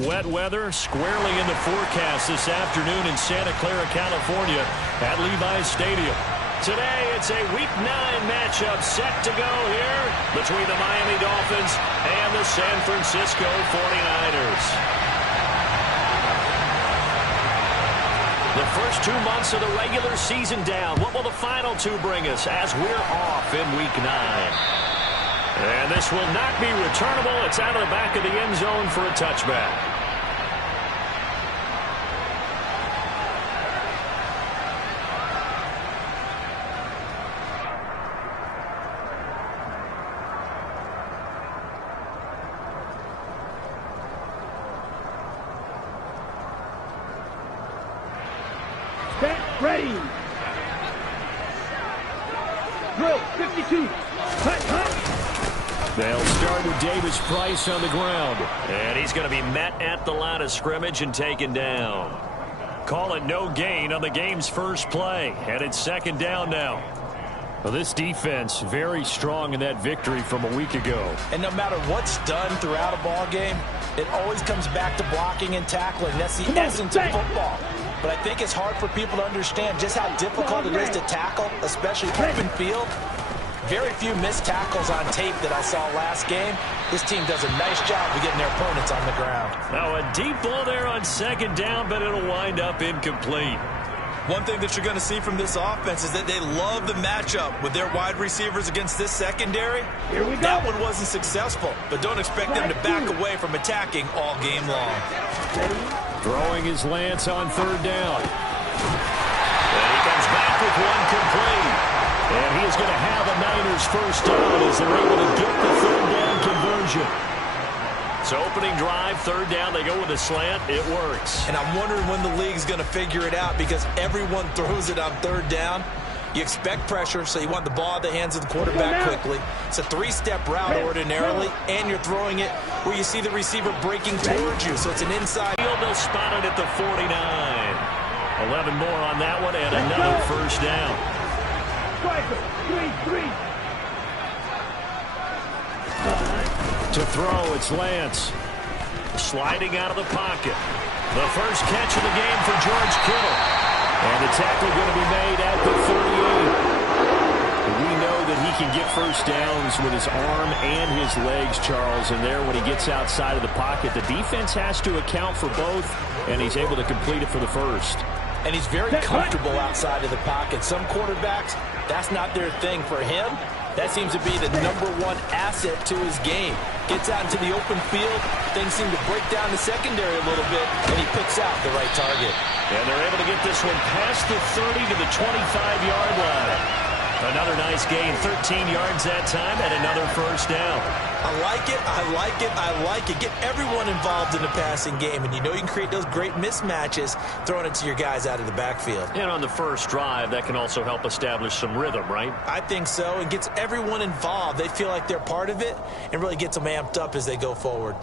wet weather squarely in the forecast this afternoon in Santa Clara, California at Levi's Stadium. Today, it's a Week 9 matchup set to go here between the Miami Dolphins and the San Francisco 49ers. The first 2 months of the regular season down. What will the final 2 bring us as we're off in Week 9? And this will not be returnable. It's out of the back of the end zone for a touchback. Ready. Drill 52. They'll start with Davis Price on the ground. And he's going to be met at the line of scrimmage and taken down. Call it no gain on the game's first play. And it's second down now. Well, this defense very strong in that victory from a week ago. And no matter what's done throughout a ball game, it always comes back to blocking and tackling. That's the essence of football. But I think it's hard for people to understand just how difficult it is to tackle, especially open field. Very few missed tackles on tape that I saw last game. This team does a nice job of getting their opponents on the ground. Now a deep ball there on second down, but it'll wind up incomplete. One thing that you're going to see from this offense is that they love the matchup with their wide receivers against this secondary. Here we go. That one wasn't successful, but don't expect them to back away from attacking all game long. Throwing his Lance on third down. And he comes back with one complete. And he is going to have a Niners first down as they're able to get the third down conversion. So opening drive, third down, they go with a slant. It works. And I'm wondering when the league's going to figure it out because everyone throws it on third down. You expect pressure, so you want the ball at the hands of the quarterback quickly. It's a 3-step route ordinarily, and you're throwing it where you see the receiver breaking towards you, so it's an inside. They'll spot it at the 49. 11 more on that one, and another first down. To throw, it's Lance. Sliding out of the pocket. The first catch of the game for George Kittle. And the tackle going to be made at the 38. We know that he can get first downs with his arm and his legs, Charles. And there, when he gets outside of the pocket, the defense has to account for both, and he's able to complete it for the first. And he's very comfortable outside of the pocket. Some quarterbacks, that's not their thing. For him, that seems to be the #1 asset to his game. Gets out into the open field. Things seem to break down the secondary a little bit, and he picks out the right target. And they're able to get this one past the 30 to the 25-yard line. Another nice gain, 13 yards that time, and another first down. I like it, I like it, I like it. Get everyone involved in the passing game, and you know you can create those great mismatches throwing it to your guys out of the backfield. And on the first drive, that can also help establish some rhythm, right? I think so. It gets everyone involved. They feel like they're part of it and really gets them amped up as they go forward.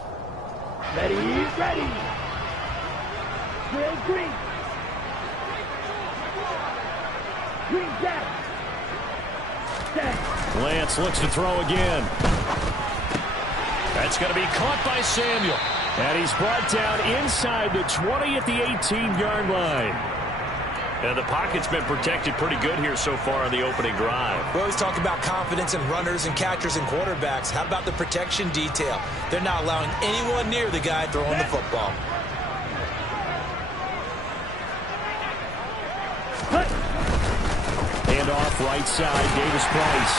Ready, ready. Green. Green down. Lance looks to throw again. That's going to be caught by Samuel. And he's brought down inside the 20 at the 18-yard line. And the pocket's been protected pretty good here so far on the opening drive. We always talk about confidence in runners and catchers and quarterbacks. How about the protection detail? They're not allowing anyone near the guy throwing the football. Hand off right side, Davis Price.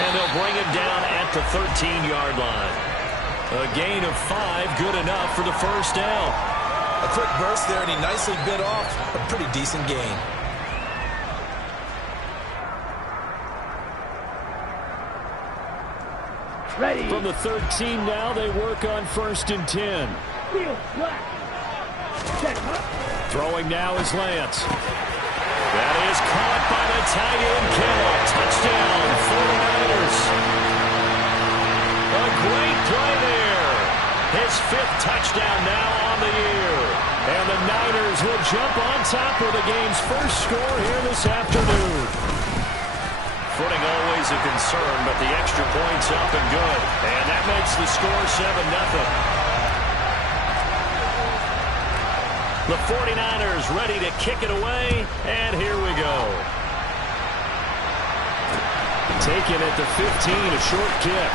And they'll bring him down at the 13-yard line. A gain of 5, good enough for the first down. A quick burst there, and he nicely bit off a pretty decent gain. Ready. From the 13 now, they work on 1st and 10. Throwing now is Lance. That is caught by the tight end, Kittle. Touchdown, 49ers. A great play there. His 5th touchdown now on the year. And the Niners will jump on top of the game's first score here this afternoon. Footing always a concern, but the extra point's up and good. And that makes the score 7-0. The 49ers ready to kick it away, and here we go. Taken at the 15, a short kick.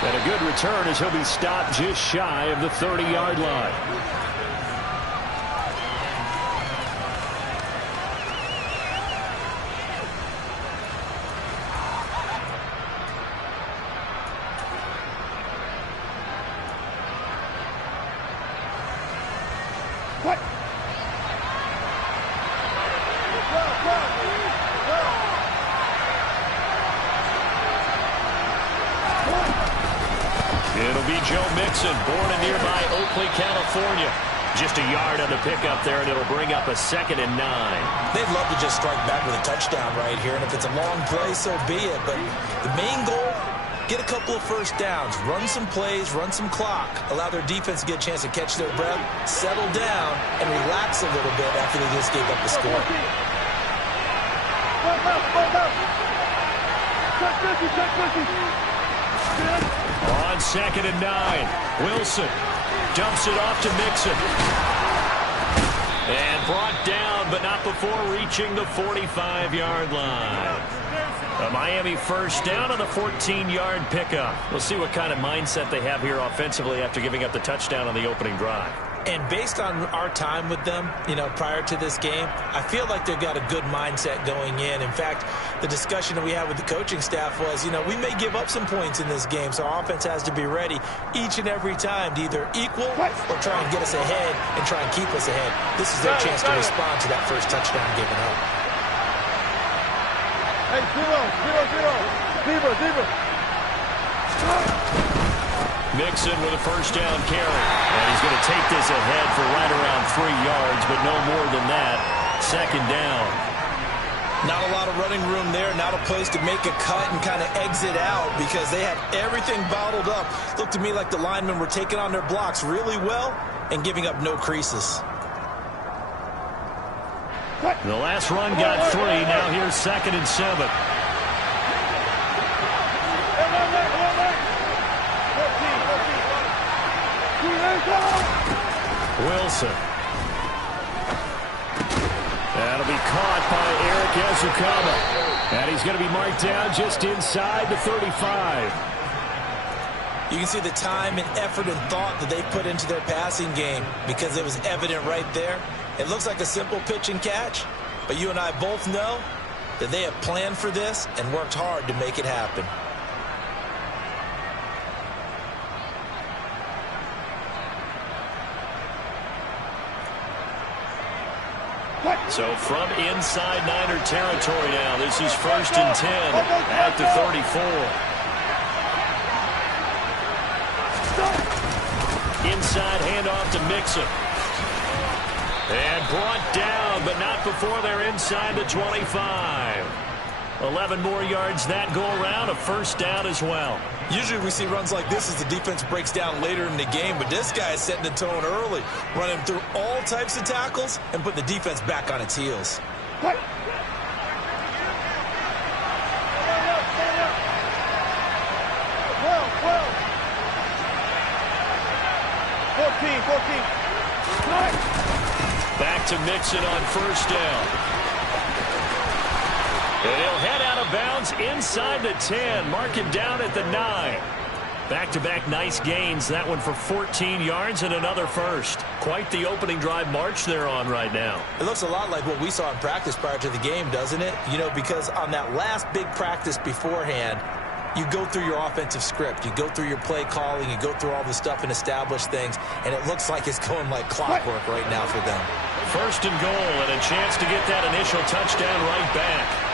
And a good return as he'll be stopped just shy of the 30-yard line. It'll be Joe Mixon, born in nearby Oakley, California. Just a yard on the pickup there, and it'll bring up a 2nd and 9. They'd love to just strike back with a touchdown right here, and if it's a long play, so be it. But the main goal, get a couple of first downs, run some plays, run some clock, allow their defense to get a chance to catch their breath, settle down, and relax a little bit after they just gave up the score. On 2nd and 9, Wilson dumps it off to Mixon. And brought down, but not before reaching the 45-yard line. A Miami first down on the 14-yard pickup. We'll see what kind of mindset they have here offensively after giving up the touchdown on the opening drive. And based on our time with them, prior to this game, I feel like they've got a good mindset going in. In fact, the discussion that we had with the coaching staff was, we may give up some points in this game, so our offense has to be ready each and every time to either equal or try and get us ahead and try and keep us ahead. This is their chance to respond to that first touchdown given up. Hey, 0. Mixon with a first down carry. And he's going to take this ahead for right around 3 yards, but no more than that. 2nd down. Not a lot of running room there. Not a place to make a cut and kind of exit out because they had everything bottled up. Looked to me like the linemen were taking on their blocks really well and giving up no creases. The last run got 3. Now here's 2nd and 7. Wilson. That'll be caught by Eric Ezukama. And he's going to be marked down just inside the 35. You can see the time and effort and thought that they put into their passing game because it was evident right there. It looks like a simple pitch and catch, but you and I both know that they have planned for this and worked hard to make it happen. So from inside Niner territory now, this is 1st and 10 at the 34. Inside handoff to Mixon. And brought down, but not before they're inside the 25. 11 more yards that go around, a first down as well. Usually we see runs like this as the defense breaks down later in the game, but this guy is setting the tone early, running through all types of tackles and putting the defense back on its heels. 14. Back to Mixon on first down. And he'll head out of bounds inside the 10, marking down at the 9. Back-to-back nice gains, that one for 14 yards and another first. Quite the opening drive march they're on right now. It looks a lot like what we saw in practice prior to the game, doesn't it? Because on that last big practice beforehand, you go through your offensive script, you go through your play calling, you go through all the stuff and establish things, and it looks like it's going like clockwork right now for them. First and goal, and a chance to get that initial touchdown right back.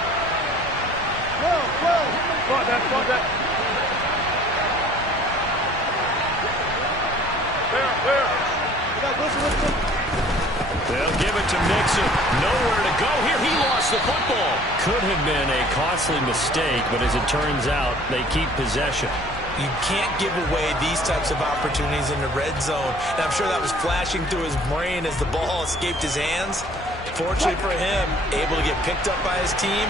They'll give it to Mixon. Nowhere to go here. He lost the football. Could have been a costly mistake, but as it turns out, they keep possession. You can't give away these types of opportunities in the red zone. And I'm sure that was flashing through his brain as the ball escaped his hands. Fortunately for him, able to get picked up by his team,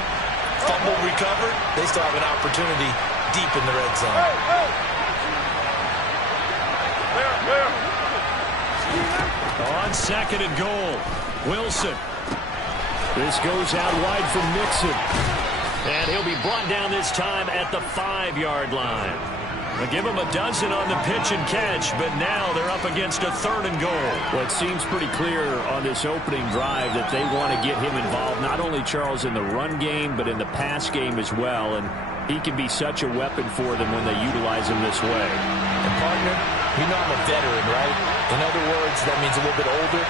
fumble recovered. They still have an opportunity deep in the red zone. On 2nd and goal, Wilson. This goes out wide from Mixon. And he'll be brought down this time at the 5-yard line. They'll give him a dozen on the pitch and catch, but now they're up against a 3rd and goal. Well, it seems pretty clear on this opening drive that they want to get him involved, not only, Charles, in the run game, but in the pass game as well. And he can be such a weapon for them when they utilize him this way. And partner, you know I'm a veteran, right? In other words, that means a little bit older.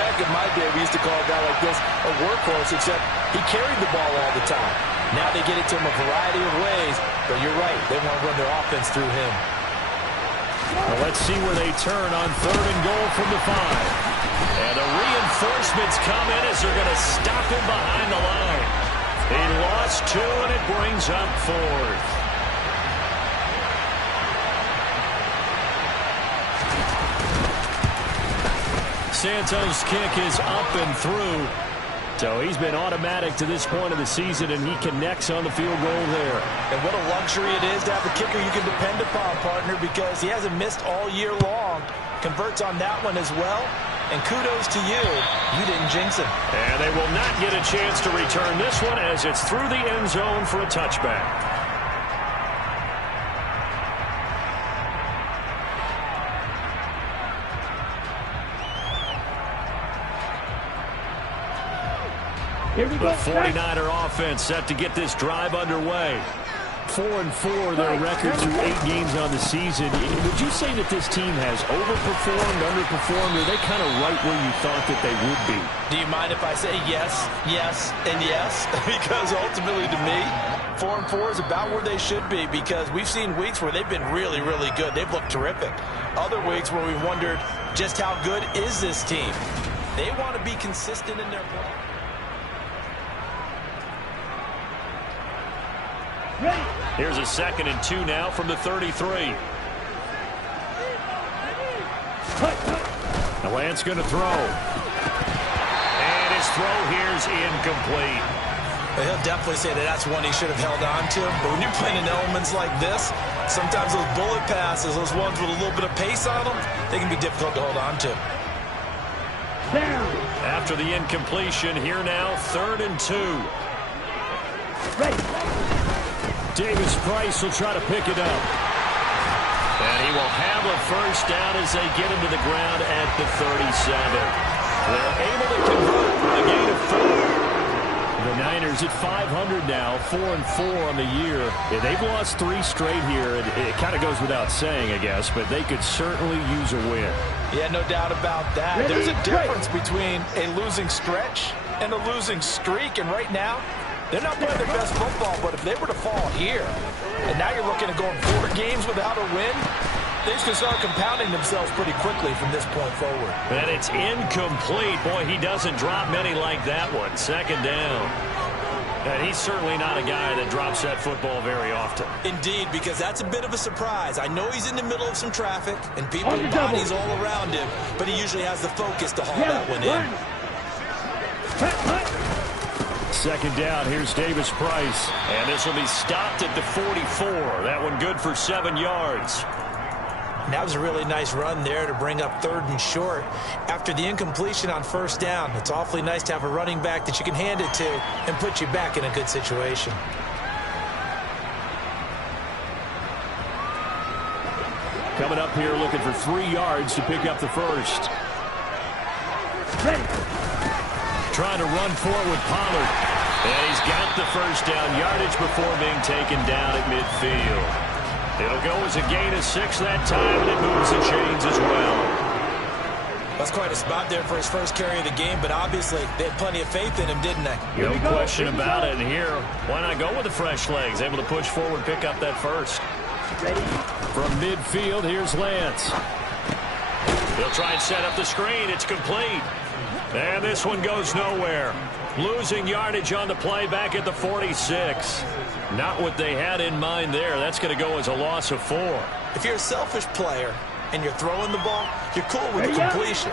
Back in my day, we used to call a guy like this a workhorse, except he carried the ball all the time. Now they get it to him a variety of ways, but you're right, they want to run their offense through him. Well, let's see where they turn on 3rd and goal from the 5. And the reinforcements come in as they're going to stop him behind the line. He lost 2, and it brings up 4th. Santos' kick is up and through. So he's been automatic to this point of the season, and he connects on the field goal there. And what a luxury it is to have a kicker you can depend upon, partner, because he hasn't missed all year long. Converts on that one as well. And kudos to you. You didn't jinx him. And they will not get a chance to return this one as it's through the end zone for a touchback. Here we go. The 49er offense set to get this drive underway. 4-4 their record through 8 games on the season. Would you say that this team has overperformed, underperformed, or are they kind of right where you thought that they would be? Do you mind if I say yes, yes, and yes? Because ultimately to me, 4-4 is about where they should be, because we've seen weeks where they've been really, really good. They've looked terrific. Other weeks where we've wondered just how good is this team. They want to be consistent in their play. Here's a 2nd and 2 now from the 33. The Lance going to throw. And his throw here's incomplete. He'll definitely say that that's one he should have held on to. But when you're playing in elements like this, sometimes those bullet passes, those ones with a little bit of pace on them, they can be difficult to hold on to. After the incompletion, here now, 3rd and 2. Ready. Davis Price will try to pick it up. And he will have a first down as they get him to the ground at the 37. They're able to convert with a gain of 4. The Niners at 500 now, 4-4 on the year. Yeah, they've lost 3 straight here. It kind of goes without saying, I guess, but they could certainly use a win. Yeah, no doubt about that. Ready, There's a difference between a losing stretch and a losing streak, and right now, they're not playing their best football, but if they were to fall here, and now you're looking at going 4 games without a win, things can start compounding themselves pretty quickly from this point forward. And it's incomplete. Boy, he doesn't drop many like that one. 2nd down. And he's certainly not a guy that drops that football very often. Indeed, because that's a bit of a surprise. I know he's in the middle of some traffic, and people's bodies all around him, but he usually has the focus to haul that one in. 2nd down, here's Davis Price. And this will be stopped at the 44. That one good for 7 yards. And that was a really nice run there to bring up 3rd and short. After the incompletion on 1st down, it's awfully nice to have a running back that you can hand it to and put you back in a good situation. Coming up here looking for 3 yards to pick up the first. Ready. Trying to run forward with Pollard. And he's got the first down yardage before being taken down at midfield. It'll go as a gain of 6 that time, and it moves the chains as well. That's quite a spot there for his first carry of the game, but obviously they had plenty of faith in him, didn't they? No question about it. And here, why not go with the fresh legs? Able to push forward, pick up that first. Ready. From midfield, here's Lance. He'll try and set up the screen. It's complete. And this one goes nowhere. Losing yardage on the play back at the 46. Not what they had in mind there. That's going to go as a loss of 4. If you're a selfish player and you're throwing the ball, you're cool with the completion.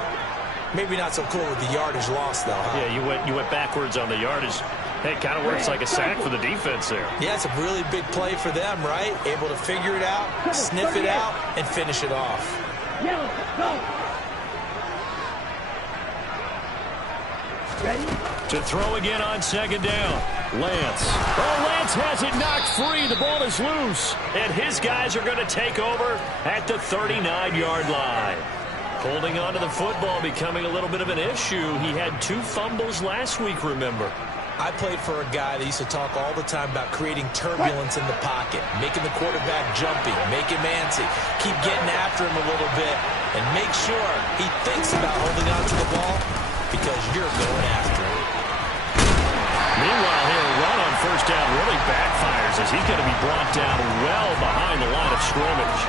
Maybe not so cool with the yardage loss, though, huh? Yeah, you went backwards on the yardage. Hey, it kind of works like a sack for the defense there. Yeah, it's a really big play for them, right? Able to figure it out, sniff it out, and finish it off. Yellow, go. Ready? To throw again on second down. Lance. Oh, Lance has it knocked free. The ball is loose. And his guys are going to take over at the 39-yard line. Holding on to the football becoming a little bit of an issue. He had 2 fumbles last week, remember. I played for a guy that used to talk all the time about creating turbulence in the pocket, making the quarterback jumpy, make him antsy, keep getting after him a little bit, and make sure he thinks about holding on to the ball because you're going after him. Meanwhile, here, a run on first down really backfires as he's going to be brought down well behind the line of scrimmage.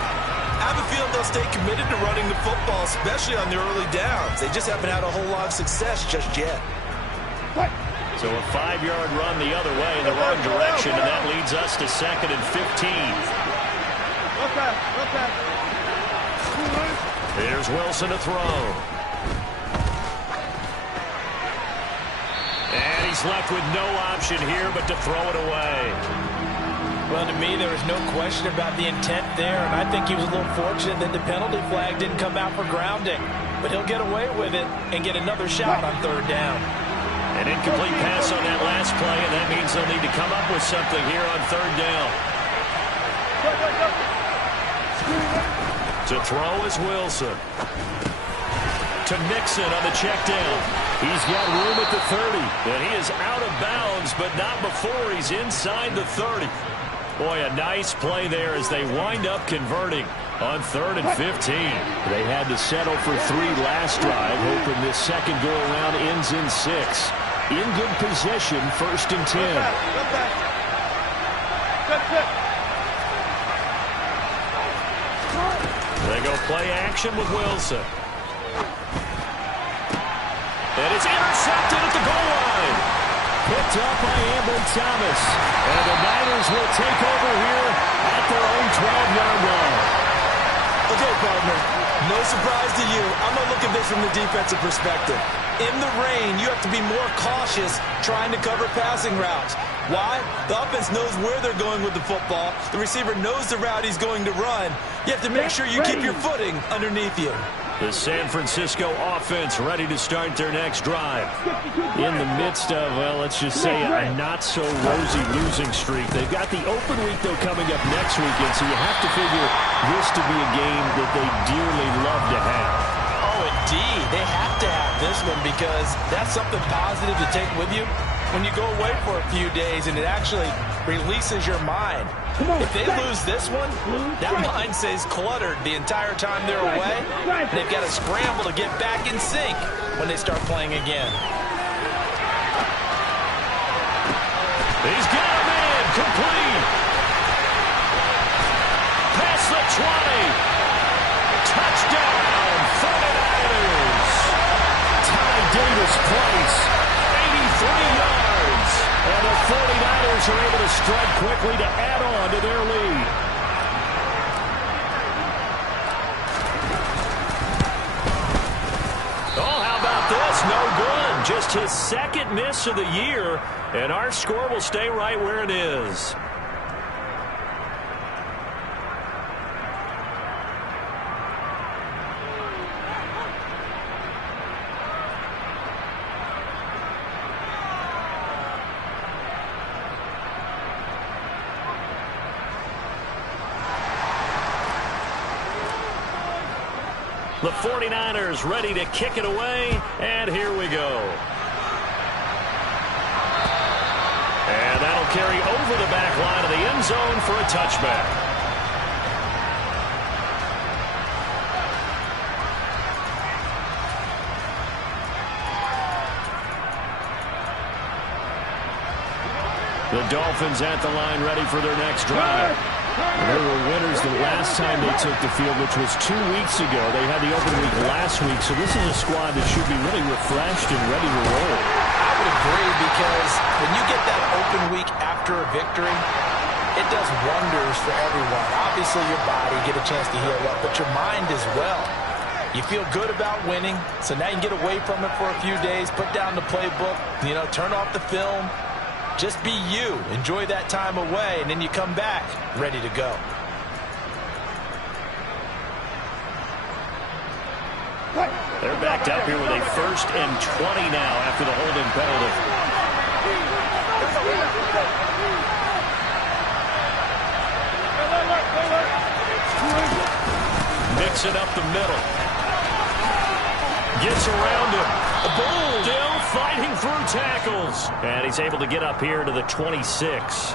I have a feeling they'll stay committed to running the football, especially on the early downs. They just haven't had a whole lot of success just yet. So a 5-yard run the other way in the wrong direction, and that leads us to 2nd and 15. Here's Wilson to throw. And he's left with no option here but to throw it away. Well, to me, there was no question about the intent there, and I think he was a little fortunate that the penalty flag didn't come out for grounding. But he'll get away with it and get another shot on third down. An incomplete pass on that last play, and that means they'll need to come up with something here on third down. To throw is Wilson. To Mixon on the check down. He's got room at the 30, and he is out of bounds, but not before he's inside the 30. Boy, a nice play there as they wind up converting on 3rd and 15. They had to settle for 3 last drive, hoping this second go-around ends in 6. In good position, 1st and 10. They go play action with Wilson. And it's intercepted at the goal line. Picked up by Ambler Thomas. And the Niners will take over here at their own 12-yard line. Okay, partner, no surprise to you. I'm going to look at this from the defensive perspective. In the rain, you have to be more cautious trying to cover passing routes. Why? The offense knows where they're going with the football. The receiver knows the route he's going to run. You have to make sure you keep your footing underneath you. The San Francisco offense ready to start their next drive. In the midst of, well, let's just say a not-so-rosy losing streak. They've got the open week, though, coming up next weekend, so you have to figure this to be a game that they dearly love to have. Oh, indeed. They have to have this one because that's something positive to take with you when you go away for a few days, and it actually releases your mind. If they lose this one, that mind stays cluttered the entire time they're away. And they've got to scramble to get back in sync when they start playing again. He's got him in. Complete. Past the 20. Touchdown, 49ers. Ty Davis Price, 83 yards. And the 49ers are able to strike quickly to add on to their lead. Oh, how about this? No good. Just his 2nd miss of the year, and our score will stay right where it is. The 49ers ready to kick it away, and here we go. And that'll carry over the back line of the end zone for a touchback. The Dolphins at the line ready for their next drive. They were winners the last time they took the field, which was 2 weeks ago. They had the open week last week, so this is a squad that should be really refreshed and ready to roll. I would agree because when you get that open week after a victory, it does wonders for everyone. Obviously, your body get a chance to heal up, but your mind as well. You feel good about winning, so now you can get away from it for a few days, put down the playbook, turn off the film. Just be you. Enjoy that time away, and then you come back ready to go. They're backed up here with a 1st and 20 now after the holding penalty. Mixing up the middle. Gets around him. Boom! Still fighting through tackles. And he's able to get up here to the 26.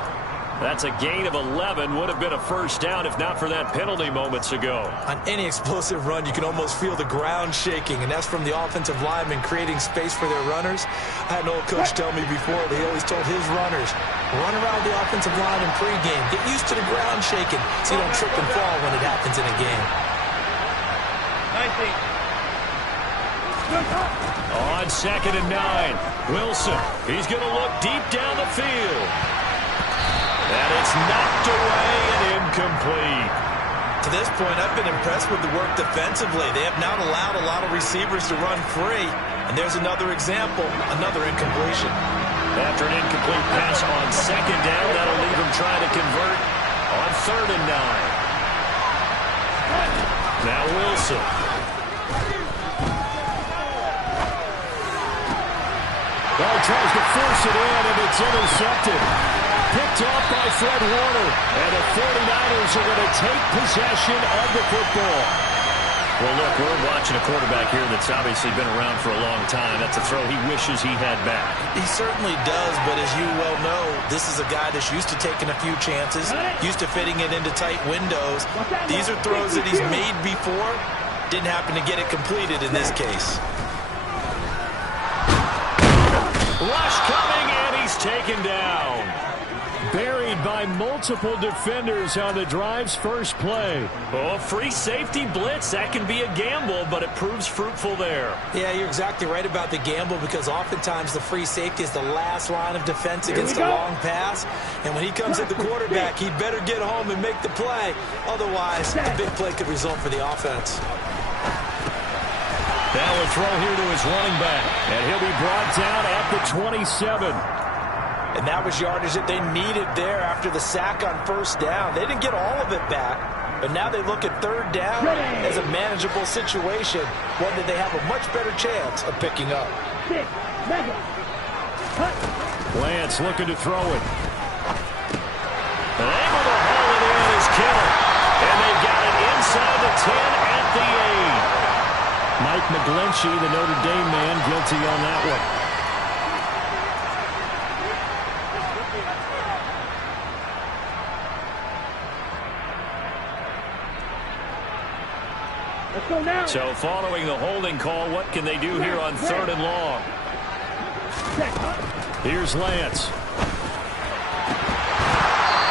That's a gain of 11. Would have been a 1st down if not for that penalty moments ago. On any explosive run, you can almost feel the ground shaking, and that's from the offensive linemen creating space for their runners. I had an old coach tell me before that he always told his runners, run around the offensive line in pregame. Get used to the ground shaking so you don't trip and fall when it happens in a game. On 2nd and 9, Wilson. He's going to look deep down the field. And it's knocked away and incomplete. To this point, I've been impressed with the work defensively. They have not allowed a lot of receivers to run free. And there's another example, another incompletion. After an incomplete pass on 2nd down, that'll leave him trying to convert on 3rd and 9. Now Wilson. Well, tries to force it in, and it's intercepted. Picked off by Fred Warner. And the 49ers are going to take possession of the football. Well, look, we're watching a quarterback here that's obviously been around for a long time. That's a throw he wishes he had back. He certainly does, but as you well know, this is a guy that's used to taking a few chances, used to fitting it into tight windows. These are throws that he's made before. Didn't happen to get it completed in this case. Rush coming, and he's taken down. Buried by multiple defenders on the drive's first play. Oh, free safety blitz. That can be a gamble, but it proves fruitful there. Yeah, you're exactly right about the gamble because oftentimes the free safety is the last line of defense against a long pass. And when he comes at the quarterback, he'd better get home and make the play. Otherwise, a big play could result for the offense. Now a throw here to his running back, and he'll be brought down at the 27. And that was yardage that they needed there after the sack on 1st down. They didn't get all of it back, but now they look at 3rd down as a manageable situation, one that they have a much better chance of picking up. Lance looking to throw it. And able to haul it in is Kittle. And they've got it inside the 10 at the 8. Mike McGlinchey, the Notre Dame man, guilty on that one. Let's go now. So following the holding call, what can they do here on 3rd and long? Here's Lance.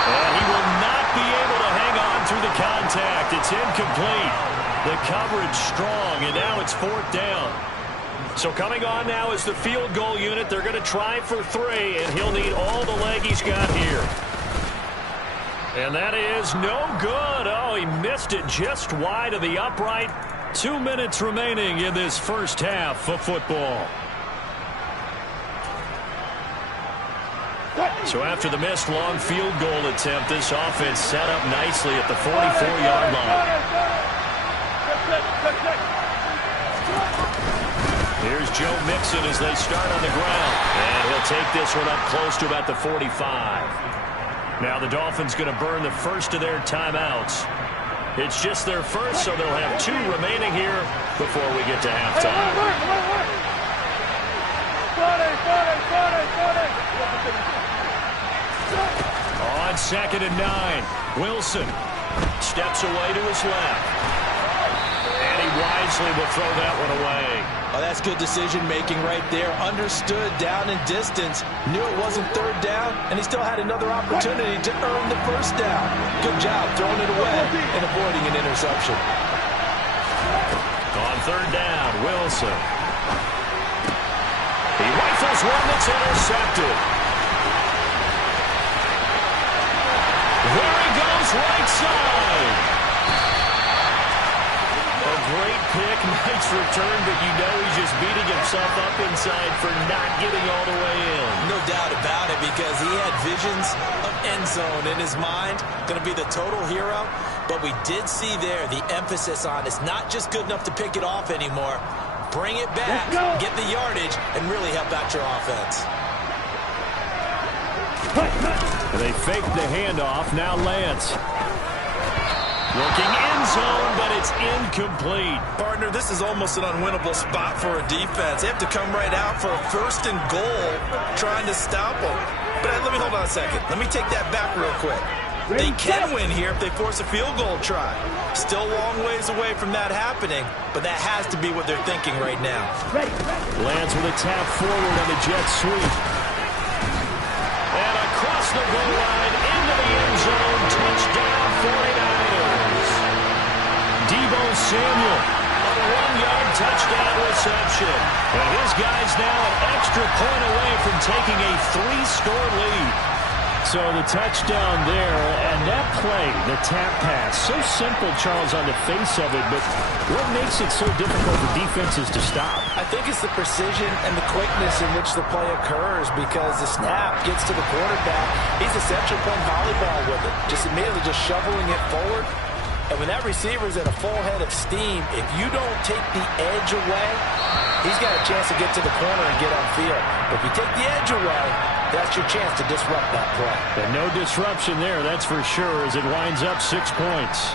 And he will not be able to hang on through the contact. It's incomplete. The coverage strong, and now it's 4th down. So coming on now is the field goal unit. They're going to try for 3, and he'll need all the leg he's got here. And that is no good. Oh, he missed it just wide of the upright. 2 minutes remaining in this first half of football. So after the missed long field goal attempt, this offense set up nicely at the 44-yard line. Here's Joe Mixon as they start on the ground. And he'll take this one up close to about the 45. Now the Dolphins going to burn the first of their timeouts. It's just their first, so they'll have 2 remaining here before we get to halftime. On 2nd and 9, Wilson steps away to his left. And he wisely will throw that one away. Oh, that's good decision-making right there. Understood down and distance. Knew it wasn't 3rd down, and he still had another opportunity to earn the 1st down. Good job throwing it away and avoiding an interception. On 3rd down, Wilson. He rifles one that's intercepted. There he goes, right side. A great pick, nice return, but you know he's just beating himself up inside for not getting all the way in. No doubt about it, because he had visions of end zone in his mind. Going to be the total hero. But we did see there the emphasis on it's not just good enough to pick it off anymore. Bring it back, get the yardage, and really help out your offense. They fake the handoff. Now Lance. Looking end zone, but it's incomplete. Partner, this is almost an unwinnable spot for a defense. They have to come right out for a 1st and goal trying to stop them. But let me hold on a second. Let me take that back real quick. They can win here if they force a field goal try. Still a long ways away from that happening, but that has to be what they're thinking right now. Lance with a tap forward on the jet sweep. And across the goal line into the end zone. Touchdown 49ers. Deebo Samuel on a 1-yard touchdown reception. And his guy's now an extra point away from taking a 3-score lead. So the touchdown there, and that play, the tap pass, so simple, Charles, on the face of it, but what makes it so difficult for defenses to stop? I think it's the precision and the quickness in which the play occurs, because the snap gets to the quarterback. He's essentially playing volleyball with it, just immediately just shoveling it forward. And when that receiver's at a full head of steam, if you don't take the edge away, he's got a chance to get to the corner and get on field. But if you take the edge away, that's your chance to disrupt that play. And no disruption there, that's for sure, as it winds up 6 points.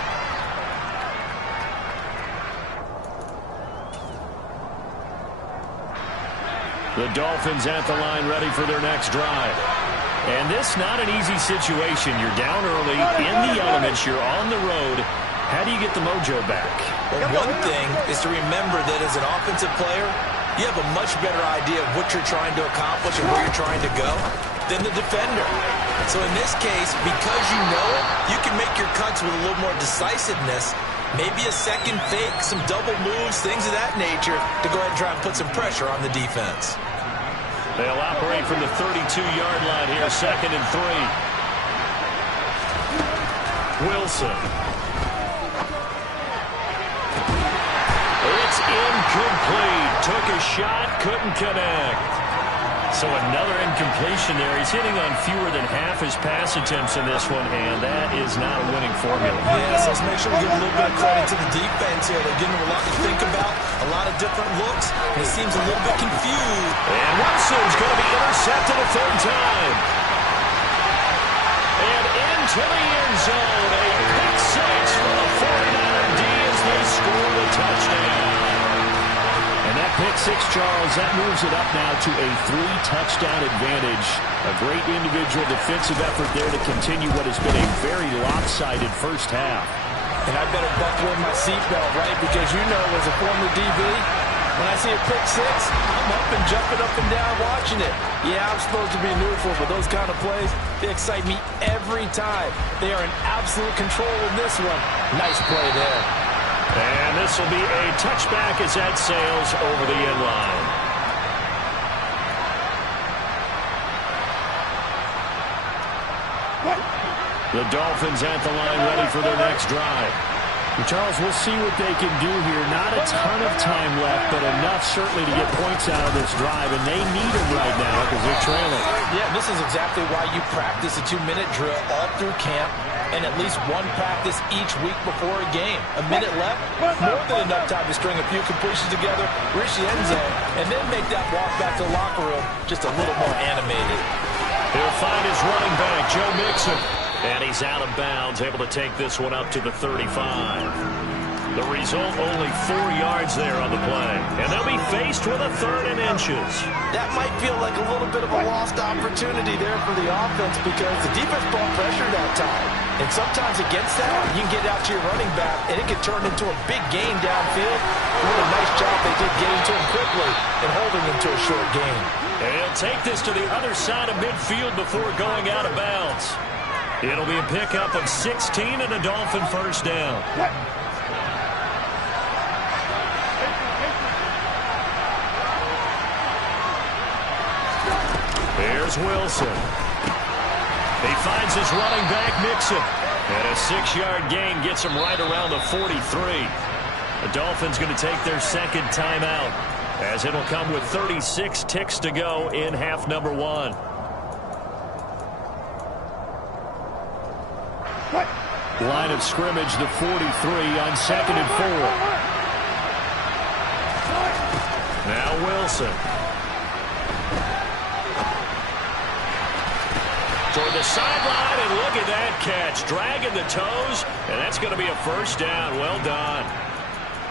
The Dolphins at the line, ready for their next drive. And this not an easy situation. You're down early, in the elements, you're on the road. How do you get the mojo back? Well, one thing is to remember that as an offensive player, you have a much better idea of what you're trying to accomplish and where you're trying to go than the defender. So in this case, because you know it, you can make your cuts with a little more decisiveness, maybe a second fake, some double moves, things of that nature, to go ahead and try and put some pressure on the defense. They'll operate from the 32-yard line here, 2nd and 3. Wilson. It's incomplete. Took a shot, couldn't connect. So another incompletion there. He's hitting on fewer than half his pass attempts in this one, and that is not a winning formula. Yes, let's make sure we give a little bit of credit to the defense here. They're giving him a lot to think about, a lot of different looks, and he seems a little bit confused. And Wilson's going to be intercepted a 3rd time. And into the end zone, a pick 6 for the 49er D as they score the touchdown. And that pick 6, Charles, that moves it up now to a 3-touchdown advantage. A great individual defensive effort there to continue what has been a very lopsided first half. And I better buckle in my seatbelt, right? Because you know, as a former DB, when I see a pick 6, I'm up and jumping up and down watching it. Yeah, I'm supposed to be neutral, but those kind of plays, they excite me every time. They are in absolute control in this one. Nice play there. And this will be a touchback as that sails over the end line. The Dolphins at the line, ready for their next drive. And Charles, we'll see what they can do here. Not a ton of time left, but enough certainly to get points out of this drive, and they need them right now because they're trailing. Yeah, this is exactly why you practice a 2-minute drill all through camp and at least one practice each week before a game. A minute left, more than enough time to string a few completions together, reach the end zone, and then make that walk back to the locker room just a little more animated. He'll find his running back, Joe Mixon. And he's out of bounds, able to take this one up to the 35. The result, only 4 yards there on the play. And they'll be faced with a 3rd and inches. That might feel like a little bit of a lost opportunity there for the offense because the defense brought pressure that time. And sometimes against that, you can get out to your running back, and it can turn into a big gain downfield. What a nice job they did getting to him quickly and holding him to a short gain. And he'll take this to the other side of midfield before going out of bounds. It'll be a pickup of 16 and a Dolphin first down. There's Wilson. He finds his running back, Mixon. And a 6-yard gain gets him right around the 43. The Dolphins going to take their 2nd timeout, as it'll come with 36 ticks to go in half number 1. Line of scrimmage, the 43 on 2nd and 4. Now Wilson. Toward the sideline, and look at that catch. Dragging the toes, and that's going to be a first down. Well done.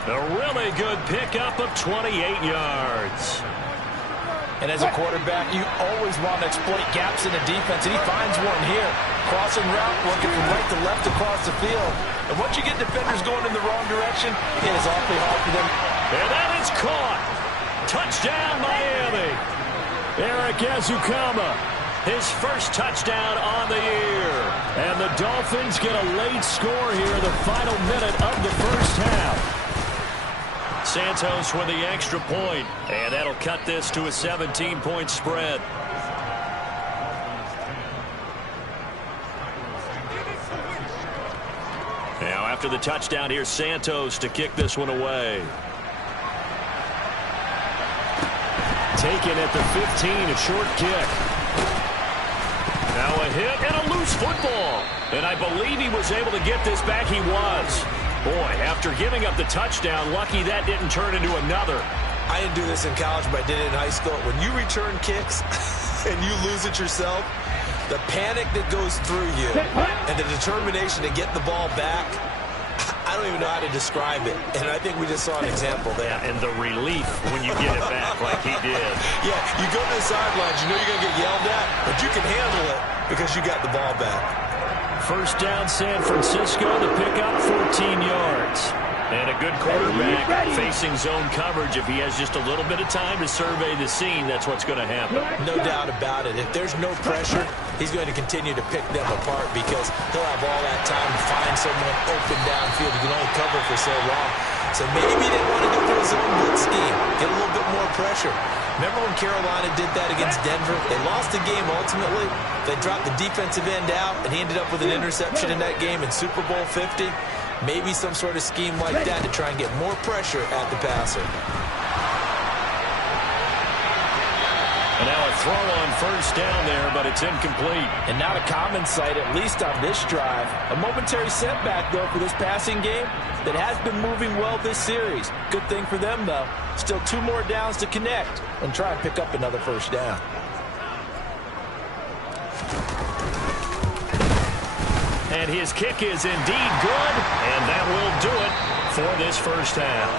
A really good pickup of 28 yards. And as a quarterback, you always want to exploit gaps in the defense, and he finds one here. Crossing route, working from right to left across the field. And once you get defenders going in the wrong direction, it is awfully hard for them. And that is caught. Touchdown, Miami. Eric Ezukama, his first touchdown on the year. And the Dolphins get a late score here in the final minute of the first half. Santos with the extra point, and that'll cut this to a 17-point spread. Now after the touchdown, here's Santos to kick this one away. Taken at the 15, a short kick. Now a hit and a loose football. And I believe he was able to get this back. He was. Boy, after giving up the touchdown, lucky that didn't turn into another. I didn't do this in college, but I did it in high school. When you return kicks and you lose it yourself, the panic that goes through you and the determination to get the ball back, I don't even know how to describe it. And I think we just saw an example there. Yeah, and the relief when you get it back like he did. Yeah, you go to the sidelines, you know you're going to get yelled at, but you can handle it because you got the ball back. First down, San Francisco. The pickup, 14 yards. And a good quarterback facing zone coverage. If he has just a little bit of time to survey the scene, that's what's going to happen. No doubt about it. If there's no pressure, he's going to continue to pick them apart because he'll have all that time to find someone open downfield. He can only cover for so long. So maybe they want to go to a zone blitz scheme, get a little bit more pressure. Remember when Carolina did that against Denver? They lost the game ultimately. They dropped the defensive end out, and he ended up with an interception in that game in Super Bowl 50. Maybe some sort of scheme like that to try and get more pressure at the passer. And now a throw on first down there, but it's incomplete. And not a common sight, at least on this drive. A momentary setback, though, for this passing game that has been moving well this series. Good thing for them, though. Still 2 more downs to connect and try and pick up another first down. And his kick is indeed good, and that will do it for this first half.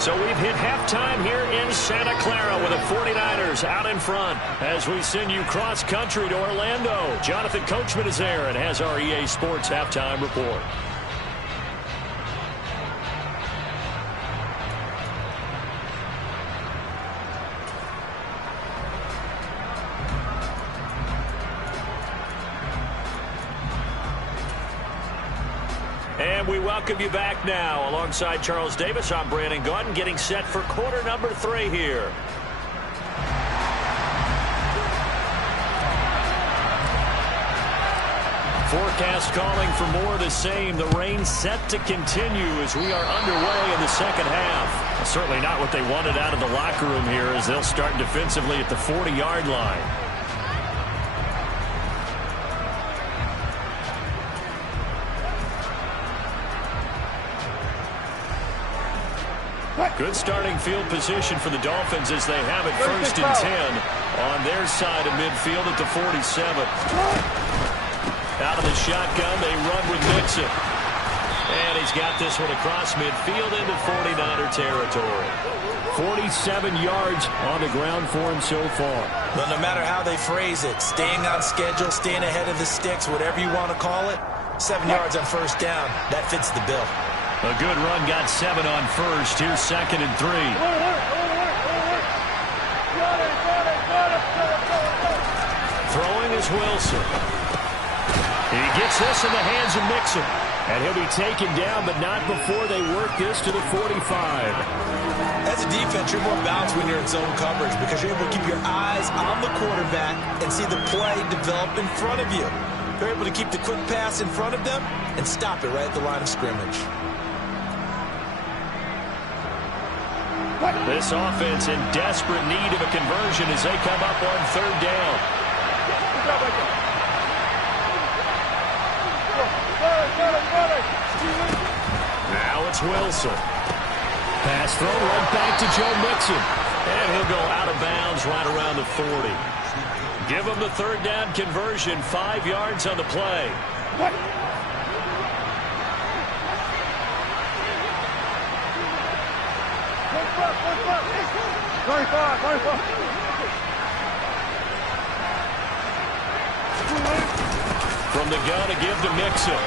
So we've hit halftime here in Santa Clara with the 49ers out in front as we send you cross-country to Orlando. Jonathan Coachman is there and has our EA Sports halftime report. And we welcome you back now. Alongside Charles Davis, I'm Brandon Gaudin, getting set for quarter number 3 here. Forecast calling for more of the same. The rain set to continue as we are underway in the second half. Well, certainly not what they wanted out of the locker room here as they'll start defensively at the 40-yard line. Good starting field position for the Dolphins as they have it 1st and 10 on their side of midfield at the 47. Out of the shotgun, they run with Mixon. And he's got this one across midfield into 49er territory. 47 yards on the ground for him so far. But no matter how they phrase it, staying on schedule, staying ahead of the sticks, whatever you want to call it, 7 yards on first down, that fits the bill. A good run, got 7 on first. Here's 2nd and 3. Throwing is Wilson. He gets this in the hands of Mixon. And he'll be taken down, but not before they work this to the 45. As a defense, you're more balanced when you're in zone coverage because you're able to keep your eyes on the quarterback and see the play develop in front of you. You're able to keep the quick pass in front of them and stop it right at the line of scrimmage. This offense in desperate need of a conversion as they come up on 3rd down. Now it's Wilson. Pass thrown right back to Joe Mixon. And he'll go out of bounds right around the 40. Give him the third down conversion. 5 yards on the play. From the gun to give to Mixon.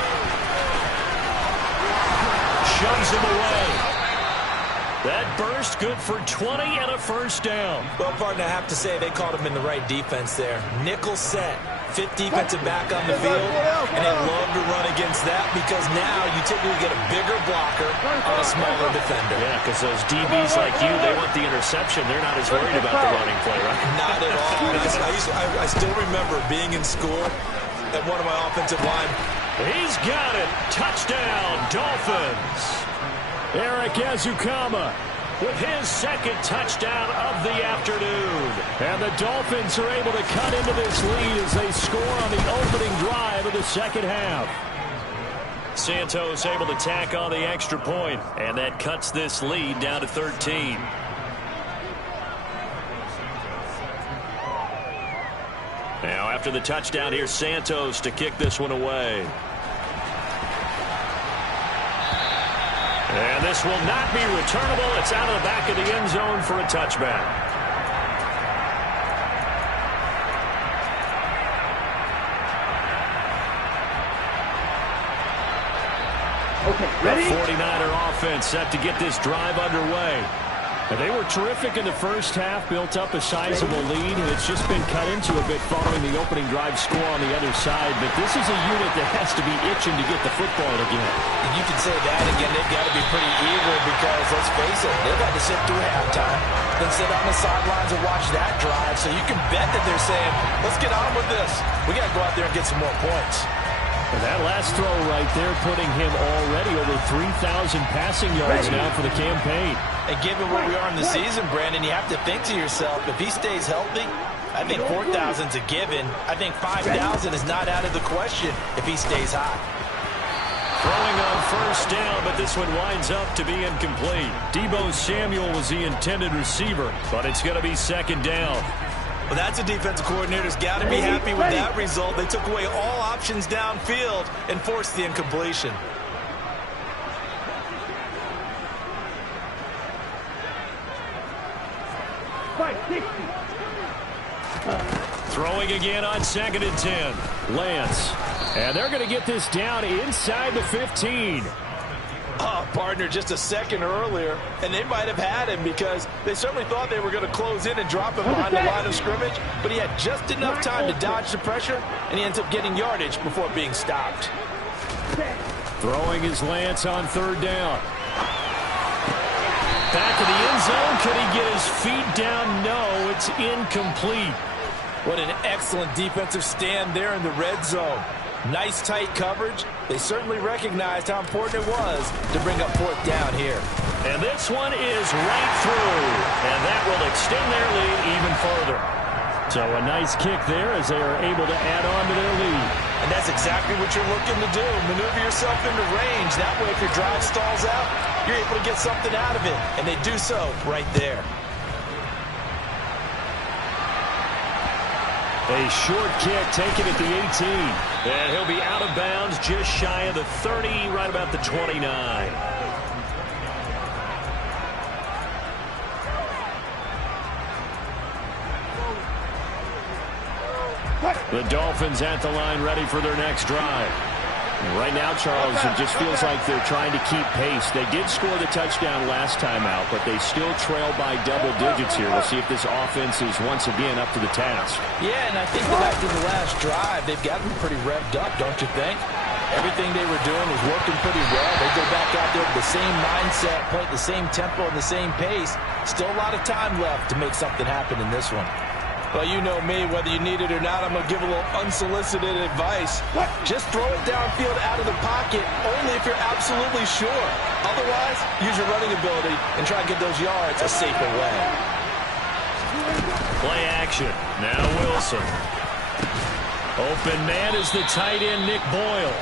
Shoves him away. That burst good for 20 and a first down. Well, partner, I have to say they called him in the right defense there. Nickel set, fifth defensive back on the field, and they love to run against that because now you typically get a bigger blocker on a smaller defender. Yeah, because those DBs like you, they want the interception. They're not as worried about the running play, right? Not at all. I still remember being in school at one of my offensive line. He's got it. Touchdown, Dolphins. Eric Ezukama with his second touchdown of the afternoon. And the Dolphins are able to cut into this lead as they score on the opening drive of the second half. Santos able to tack on the extra point, and that cuts this lead down to 13. Now after the touchdown, here's Santos to kick this one away. And this will not be returnable. It's out of the back of the end zone for a touchback. Okay, ready? The 49er offense set to get this drive underway. And they were terrific in the first half, built up a sizable lead, and it's just been cut into a bit following the opening drive score on the other side. But this is a unit that has to be itching to get the football again. And you can say that again, they've got to be pretty eager because, let's face it, they've got to sit through halftime, then sit on the sidelines and watch that drive. So you can bet that they're saying, let's get on with this. We got to go out there and get some more points. And that last throw right there putting him already over 3,000 passing yards now for the campaign. And given where we are in the season, Brandon, you have to think to yourself, if he stays healthy, I think 4,000 is a given. I think 5,000 is not out of the question if he stays hot. Throwing on first down, but this one winds up to be incomplete. Deebo Samuel was the intended receiver, but it's going to be second down. Well, that's a defensive coordinator's got to be happy with that result. They took away all options downfield and forced the incompletion. Throwing again on 2nd and 10. Lance. And they're going to get this down inside the 15. Oh, partner, just a second earlier, and they might have had him because they certainly thought they were going to close in and drop him behind the line of scrimmage, but he had just enough time to dodge the pressure, and he ends up getting yardage before being stopped. Throwing his Lance on 3rd down. Back of the end zone. Could he get his feet down? No, it's incomplete. What an excellent defensive stand there in the red zone. Nice tight coverage. They certainly recognized how important it was to bring up 4th down here. And this one is right through. And that will extend their lead even further. So a nice kick there as they are able to add on to their lead. And that's exactly what you're looking to do. Maneuver yourself into range. That way if your drive stalls out, you're able to get something out of it. And they do so right there. A short kick taken at the 18. And he'll be out of bounds just shy of the 30, right about the 29. The Dolphins at the line ready for their next drive. Right now, Charles, it just feels like they're trying to keep pace. They did score the touchdown last time out, but they still trail by double digits here. We'll see if this offense is once again up to the task. Yeah, and I think that after the last drive, they've gotten pretty revved up, don't you think? Everything they were doing was working pretty well. They go back out there with the same mindset, play at the same tempo and the same pace. Still a lot of time left to make something happen in this one. Well, you know me, whether you need it or not, I'm going to give a little unsolicited advice. Just throw it downfield out of the pocket, only if you're absolutely sure. Otherwise, use your running ability and try and get those yards a safer way. Play action. Now Wilson. Open man is the tight end, Nick Boyle.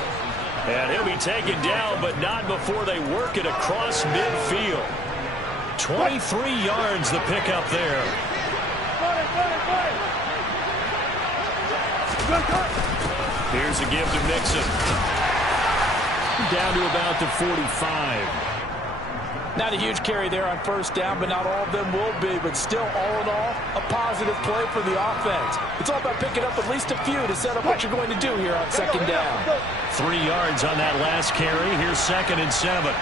And he'll be taken down, but not before they work it across midfield. 23 yards the pickup there. Here's a give to Mixon. Down to about the 45. Not a huge carry there on first down, but not all of them will be. But still, all in all, a positive play for the offense. It's all about picking up at least a few to set up what you're going to do here on second down. 3 yards on that last carry. Here's 2nd and 7.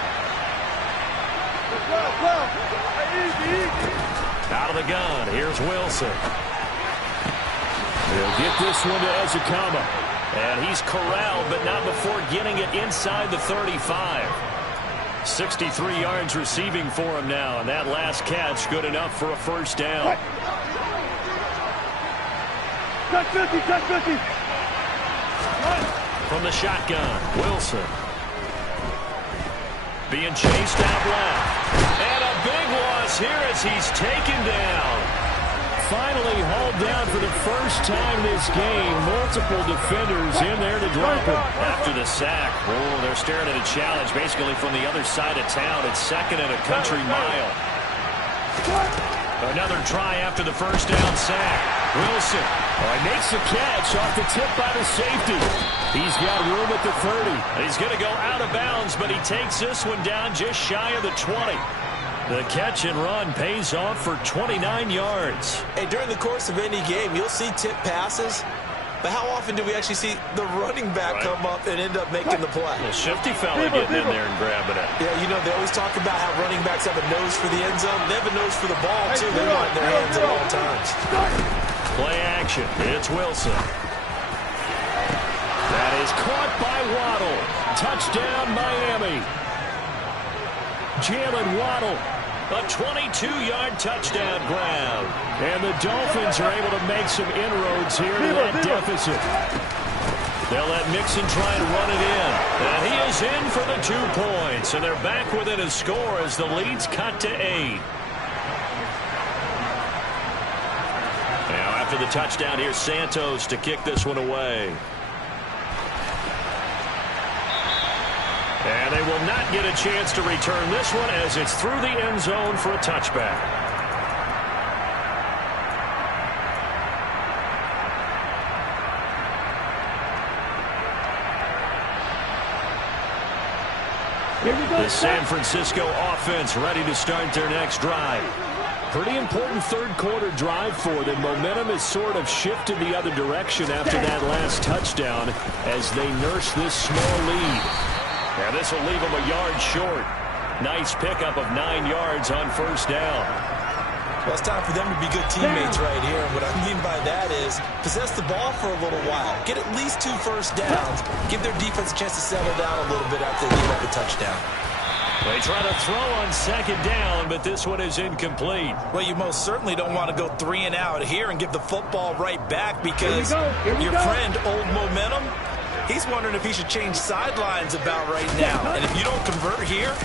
Out of the gun. Here's Wilson. He'll get this one to Ezekama. And he's corralled, but not before getting it inside the 35. 63 yards receiving for him now, and that last catch good enough for a first down. Touch 50, touch 50. From the shotgun, Wilson. Being chased out left. And a big loss here as he's taken down. Finally hauled down for the first time this game. Multiple defenders in there to drop him. After the sack, oh, they're staring at a challenge basically from the other side of town. It's 2nd and a country mile. Another try after the first down sack. Wilson. Oh, he makes the catch off the tip by the safety. He's got room at the 30. He's going to go out of bounds, but he takes this one down just shy of the 20. The catch and run pays off for 29 yards. Hey, during the course of any game, you'll see tip passes, but how often do we actually see the running back come up and end up making the play? Well, shifty fella getting in there and grabbing it. Yeah, you know, they always talk about how running backs have a nose for the end zone. They have a nose for the ball, too. They want it in their hands at all times. Play action. It's Wilson. That is caught by Waddle. Touchdown, Miami. Jalen Waddle. A 22-yard touchdown grab. And the Dolphins are able to make some inroads here to that deficit. They'll let Mixon try and run it in. And he is in for the 2 points. And they're back within a score as the lead's cut to 8. Now after the touchdown, here's Santos to kick this one away. And they will not get a chance to return this one as it's through the end zone for a touchback. The San Francisco offense ready to start their next drive. Pretty important third quarter drive for them. Momentum has sort of shifted the other direction after that last touchdown as they nurse this small lead. Now this will leave them a yard short. Nice pickup of 9 yards on first down. Well, it's time for them to be good teammates right here. And what I mean by that is possess the ball for a little while. Get at least 2 first downs. Give their defense a chance to settle down a little bit after they give up a touchdown. They try to throw on second down, but this one is incomplete. Well, you most certainly don't want to go 3 and out here and give the football right back because your friend, Old Momentum, he's wondering if he should change sidelines about right now. And if you don't convert here,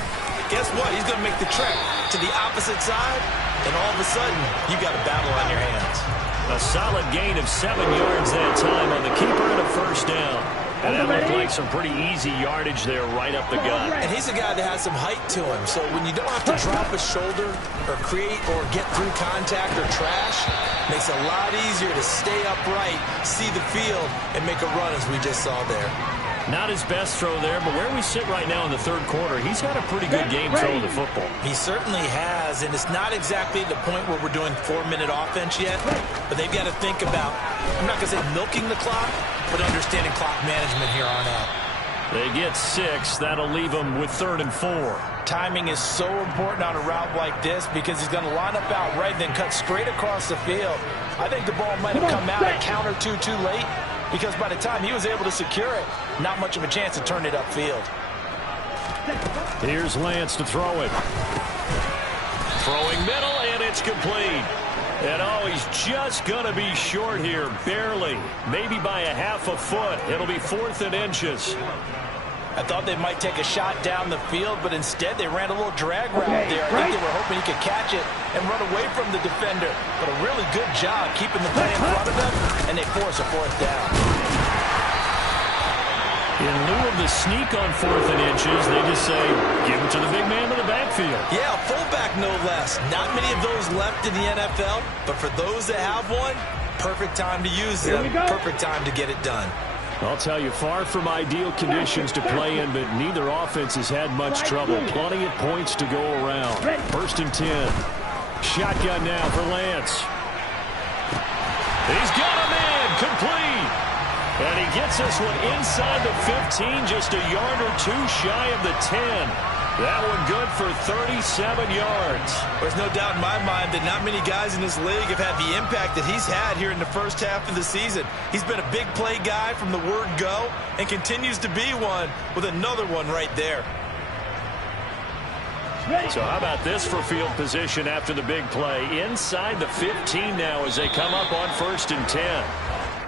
guess what? He's going to make the trek to the opposite side, and all of a sudden, you got a battle on your hands. A solid gain of 7 yards that time on the keeper and a first down. And that looked like some pretty easy yardage there right up the gut. And he's a guy that has some height to him, so when you don't have to drop a shoulder or create or get through contact or trash, makes it a lot easier to stay upright, see the field, and make a run as we just saw there. Not his best throw there, but where we sit right now in the third quarter, he's had a pretty good game throwing the football. He certainly has, and it's not exactly the point where we're doing 4-minute offense yet, but they've got to think about, I'm not going to say milking the clock, but understanding clock management here on out. They get 6. That'll leave them with 3rd and 4. Timing is so important on a route like this because he's going to line up out right, then cut straight across the field. I think the ball might have come out at counter too late, because by the time he was able to secure it, not much of a chance to turn it upfield. Here's Lance to throw it. Throwing middle, and it's complete. And oh, he's just going to be short here, barely. Maybe by a half a foot. It'll be 4th and inches. I thought they might take a shot down the field, but instead they ran a little drag route there. I think they were hoping he could catch it and run away from the defender. But a really good job keeping the play in front of them, and they force a 4th down. In lieu of the sneak on 4th and inches, they just say, give it to the big man in the backfield. Yeah, fullback no less. Not many of those left in the NFL, but for those that have one, perfect time to use them, perfect time to get it done. I'll tell you, far from ideal conditions to play in, but neither offense has had much trouble. Plenty of points to go around. 1st and 10. Shotgun now for Lance. He's got him in, complete. And he gets this one inside the 15, just a yard or two shy of the 10. That one good for 37 yards. There's no doubt in my mind that not many guys in this league have had the impact that he's had here in the first half of the season. He's been a big play guy from the word go and continues to be one with another one right there. So how about this for field position after the big play? Inside the 15 now as they come up on 1st and 10.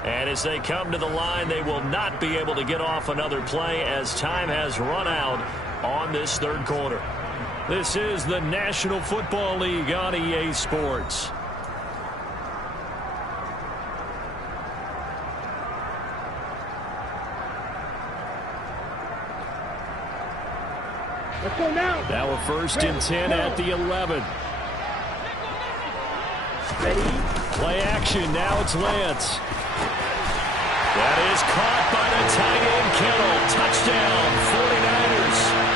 And as they come to the line, they will not be able to get off another play as time has run out on this 3rd quarter. This is the National Football League on EA Sports. Let's go now. Now a 1st and 10 at the 11. Ready? Play action. Now it's Lance. That is caught by the tight end, Kittle. Touchdown, 49ers.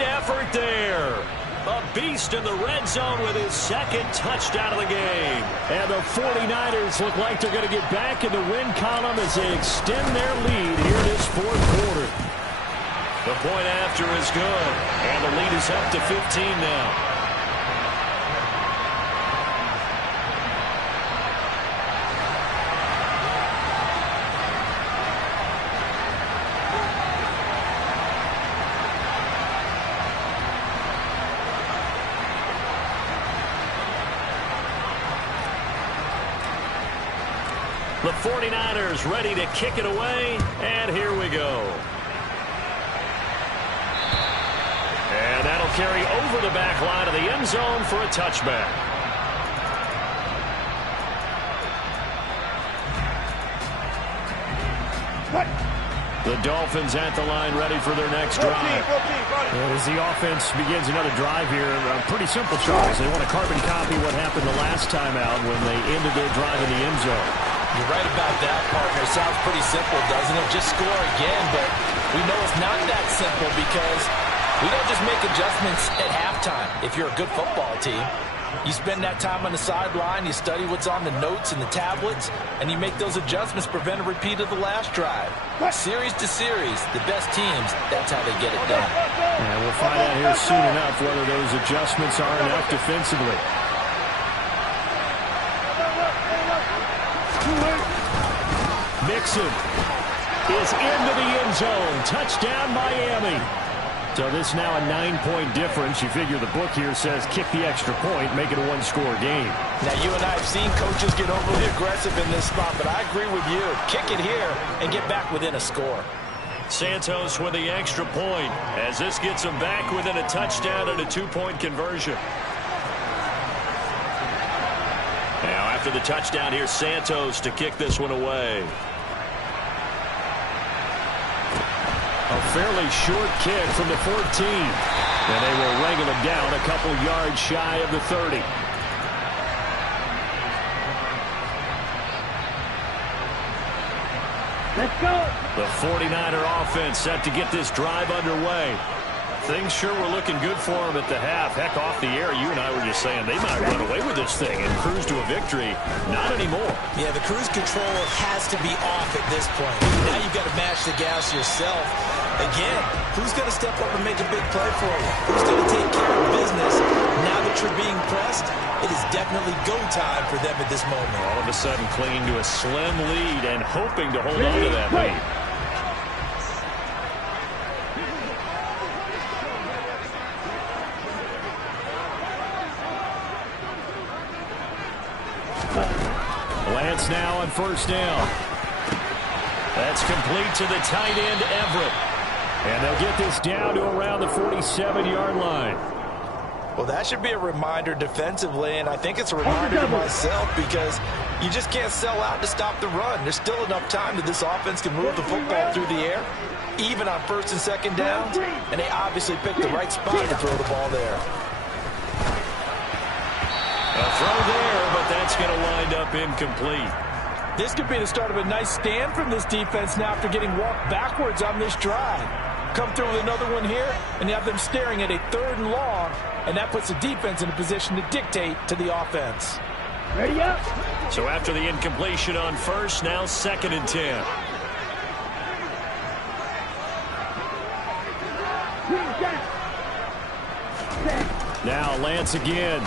Great effort there. A beast in the red zone with his second touchdown of the game. And the 49ers look like they're going to get back in the win column as they extend their lead here this fourth quarter. The point after is good, and the lead is up to 15 now. The 49ers ready to kick it away, and here we go. And that'll carry over the back line of the end zone for a touchback. The Dolphins at the line ready for their next drive. As the offense begins another drive here, pretty simple, Charles. They want to carbon copy what happened the last time out when they ended their drive in the end zone. You're right about that, partner. It sounds pretty simple, doesn't it? Just score again, but we know it's not that simple because we don't just make adjustments at halftime. If you're a good football team, you spend that time on the sideline, you study what's on the notes and the tablets, and you make those adjustments, prevent a repeat of the last drive. Series to series, the best teams, that's how they get it done. And we'll find out here soon enough whether those adjustments are enough defensively. Mixon is into the end zone. Touchdown, Miami. So this now a 9-point difference. You figure the book here says kick the extra point, make it a one-score game. Now, you and I have seen coaches get overly aggressive in this spot, but I agree with you. Kick it here and get back within a score. Santos with the extra point as this gets them back within a touchdown and a 2-point conversion. Now, after the touchdown, here's Santos to kick this one away. A fairly short kick from the 14. And they will wrangle him down a couple yards shy of the 30. Let's go. The 49er offense set to get this drive underway. Things sure were looking good for them at the half. Heck, off the air, you and I were just saying they might run away with this thing and cruise to a victory. Not anymore. Yeah, the cruise control has to be off at this point. Now you've got to mash the gas yourself. Again, who's going to step up and make a big play for you? Who's going to take care of business? Now that you're being pressed, it is definitely go time for them at this moment. All of a sudden clinging to a slim lead and hoping to hold on to that lead. Lance now on first down. That's complete to the tight end, Everett. And they'll get this down to around the 47-yard line. Well, that should be a reminder defensively, and I think it's a reminder to myself because you just can't sell out to stop the run. There's still enough time that this offense can move the football through the air, even on first and second downs, and they obviously picked the right spot to throw the ball there. A throw there, but that's going to wind up incomplete. This could be the start of a nice stand from this defense now after getting walked backwards on this drive. Come through with another one here, and you have them staring at a 3rd and long, and that puts the defense in a position to dictate to the offense. Ready up. So after the incompletion on first, now 2nd and 10. Now Lance again.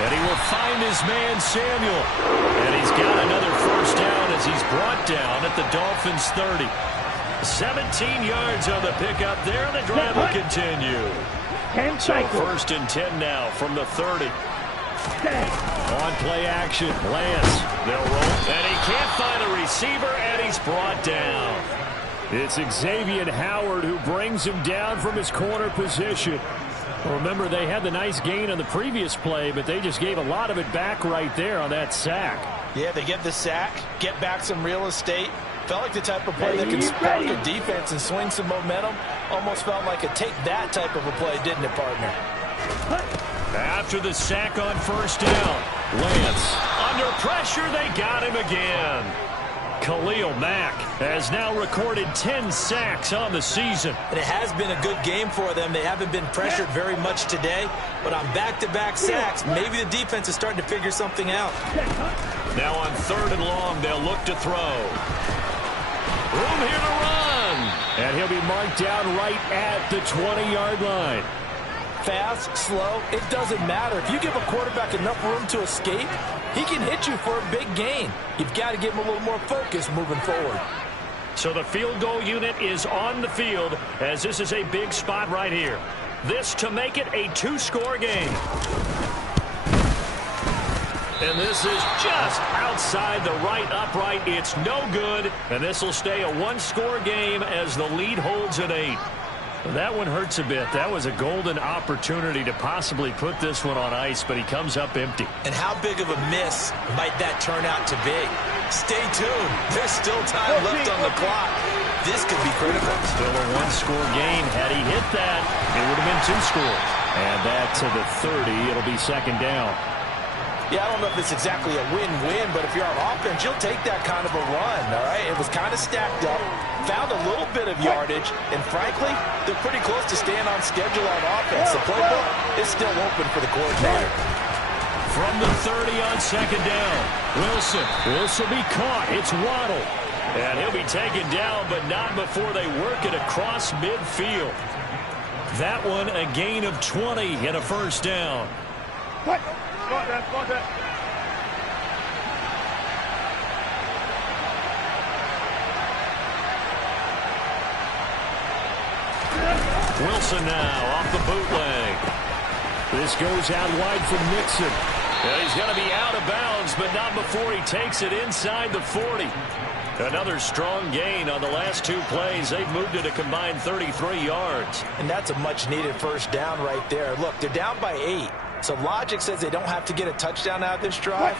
And he will find his man, Samuel. And he's got another first down as he's brought down at the Dolphins' 30. 17 yards on the pickup there, and the drive will continue. So 1st and 10 now from the 30. On play action, Lance. They'll roll, and he can't find a receiver, and he's brought down. It's Xavier Howard who brings him down from his corner position. Remember, they had the nice gain on the previous play, but they just gave a lot of it back right there on that sack. Yeah, they get the sack, get back some real estate. Felt like the type of play that can spark a defense and swing some momentum. Almost felt like a take that type of a play, didn't it, partner? After the sack on first down, Lance under pressure, they got him again. Khalil Mack has now recorded 10 sacks on the season. And it has been a good game for them. They haven't been pressured very much today, but on back-to-back sacks, maybe the defense is starting to figure something out. Now on 3rd and long, they'll look to throw. Room here to run. And he'll be marked down right at the 20-yard line. Fast, slow, it doesn't matter. If you give a quarterback enough room to escape, he can hit you for a big gain. You've got to give him a little more focus moving forward. So the field goal unit is on the field as this is a big spot right here. This to make it a 2-score game. And this is just outside the right upright. It's no good. And this will stay a 1-score game as the lead holds at 8. That one hurts a bit. That was a golden opportunity to possibly put this one on ice, but he comes up empty. And how big of a miss might that turn out to be? Stay tuned. There's still time left on the clock. This could be critical. Still a 1-score game. Had he hit that, it would have been 2 scores. And that to the 30. It'll be 2nd down. Yeah, I don't know if it's exactly a win-win, but if you're on offense, you'll take that kind of a run, all right? It was kind of stacked up, found a little bit of yardage, and frankly, they're pretty close to staying on schedule on offense. The playbook is still open for the coordinator. From the 30 on 2nd down, Wilson. This will be caught. It's Waddle. And he'll be taken down, but not before they work it across midfield. That one a gain of 20 and a 1st down. What? Got that. Wilson now off the bootleg. This goes out wide from Mixon. And he's going to be out of bounds, but not before he takes it inside the 40. Another strong gain on the last 2 plays. They've moved it a combined 33 yards. And that's a much-needed 1st down right there. Look, they're down by 8. So logic says they don't have to get a touchdown out of this drive.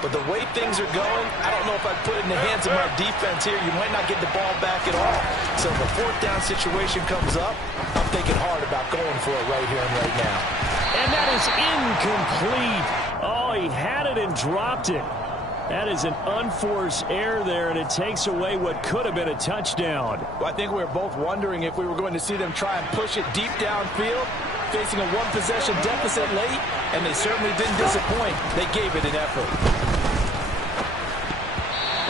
But the way things are going, I don't know if I'd put it in the hands of my defense here. You might not get the ball back at all. So if a 4th down situation comes up, I'm thinking hard about going for it right here and right now. And that is incomplete. Oh, he had it and dropped it. That is an unforced error there, and it takes away what could have been a touchdown. Well, I think we were both wondering if we were going to see them try and push it deep downfield, facing a 1-possession deficit late, and they certainly didn't disappoint. They gave it an effort.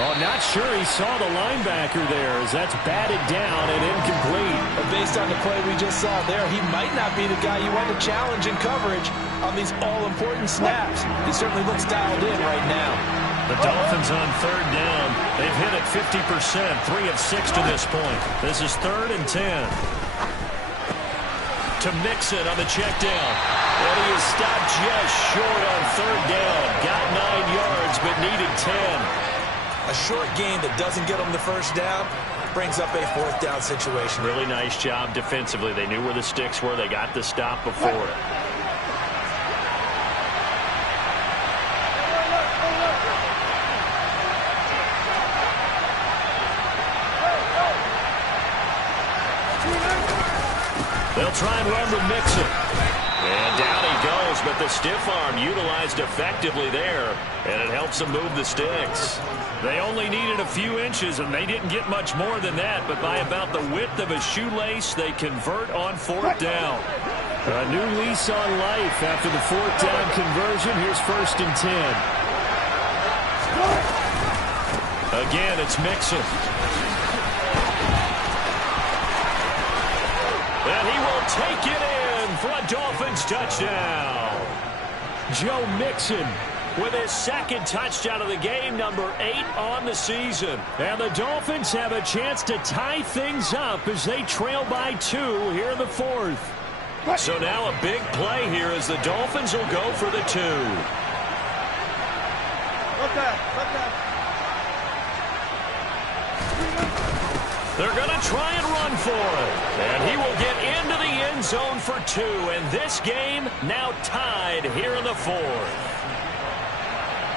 Oh, not sure he saw the linebacker there as that's batted down and incomplete. But based on the play we just saw there, he might not be the guy you want to challenge in coverage on these all-important snaps. He certainly looks dialed in right now. The Dolphins on 3rd down. They've hit it 50%, 3 of 6 to this point. This is 3rd and 10. To Mixon on the check down. And he is stopped just short on 3rd down. Got 9 yards, but needed 10. A short gain that doesn't get them the 1st down brings up a 4th down situation. Really nice job defensively. They knew where the sticks were. They got the stop before it. They'll try and run with Mixon. And down he goes, but the stiff arm utilized effectively there, and it helps them move the sticks. They only needed a few inches, and they didn't get much more than that, but by about the width of a shoelace, they convert on 4th down. A new lease on life after the 4th down conversion. Here's 1st and 10. Again, it's Mixon. And he will take it in for a Dolphins touchdown. Joe Mixon with his 2nd touchdown of the game, number 8 on the season. And the Dolphins have a chance to tie things up as they trail by 2 here in the 4th. So now a big play here as the Dolphins will go for the 2. They're going to try and run for it. And he will get into the end zone for 2. And this game now tied here in the 4th.